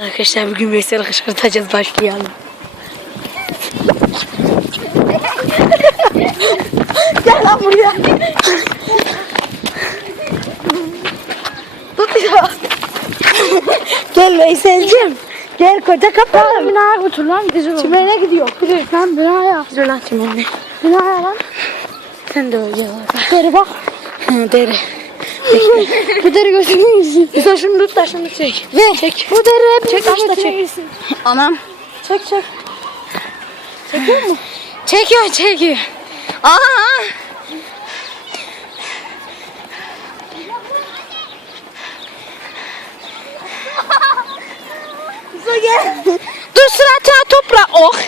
Arkadaşlar bugün Veysel'i kışkırtacağız başlayalım. Gel lan buraya. Tut ya. Gel Veysel'cim. Gel koca kapağı. Binaya götür lan güzel olur. Çimene gidiyor. Yürü lan binaya. Yürü lan çimene. Binaya lan. Sen de öyle orada. Deri bak. Hı, deri. Bu deri götürmeyiz. Sen şunu tut da şunu çek. Ve Çek. bu deri hep Çek, aç da çek. Anam. Çek çek. Çekiyor çekiyor. Aha. gel. Dur suratına topla. Oh.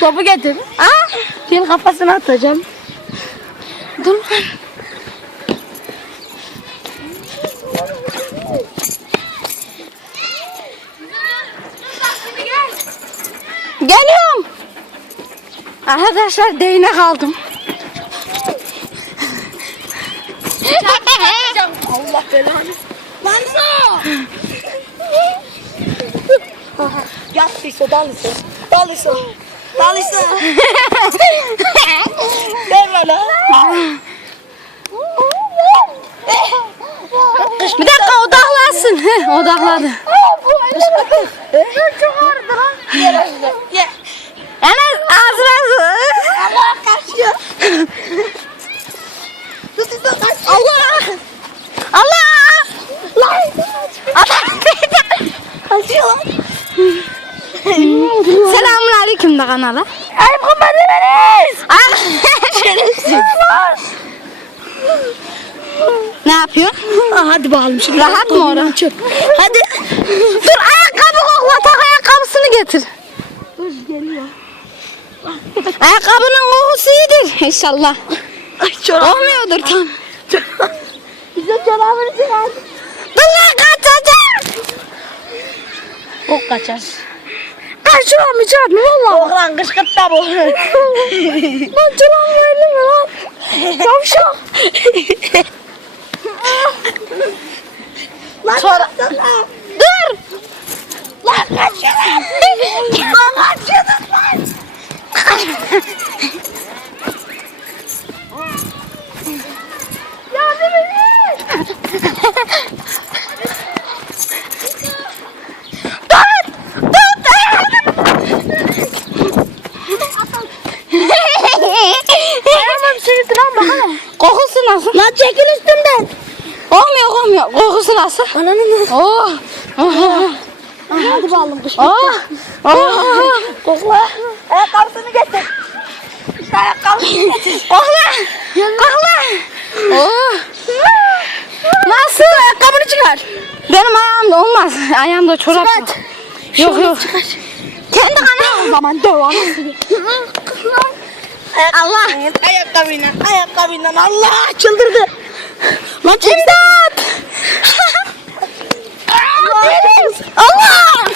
Topu getir. Ha? Senin kafasına atacağım. Dur. Geliyorum. Arkadaşlar değnek aldım. Allah belanı. Manzo. Yat Liso, dal Liso. Dal Liso. Dal Liso. Ver bana. Odakladı. Çok ağrıdı lan. Enes ağzına Allah kaçıyor. Allah! Allah! Lan. Allah! Kaçıyor lan. Selamun aleyküm de kanala. Ay kumbara veririz. Ah! Şerefsiz. ne yapıyorsun? Ah, hadi bakalım şimdi. Rahat mı? Çöp. Hadi. Dur ayakkabı kokla tak ayakkabısını getir. Dur geliyor. Ayakkabının kokusu iyidir inşallah. Ay çorap. Olmuyordur tam. Bize çorabını çıkar. Dur lan kaçacağım. Ok kaçar. Mi valla? Ok lan kışkırtma bu. Lan çorabı verdin mi lan? Yavşak. Lan Çorap. kaçsana. Dur. Lan kaçsana. Lan kaçsana lan. Yardım edin. Ayağımın sıyırdı lan bakalım. Kokusu nasıl? Lan çekil üstümden. Olmuyor olmuyor. Kokusu nasıl? Ananı Oh. Oh. Hadi bakalım kışkırtma. Oh. Oh. Kokla. Ayakkabısını getir. İşte ayakkabısını getir. Kokla. Kokla. Oh. Nasıl? Ayakkabını çıkar. Benim ayağımda olmaz. Ayağımda çorap yok. Yok yok. Kendi kanı. Zaman döv anasını. Allah. Ayakkabıyla, ayakkabıyla Allah çıldırdı. Lan İmdat.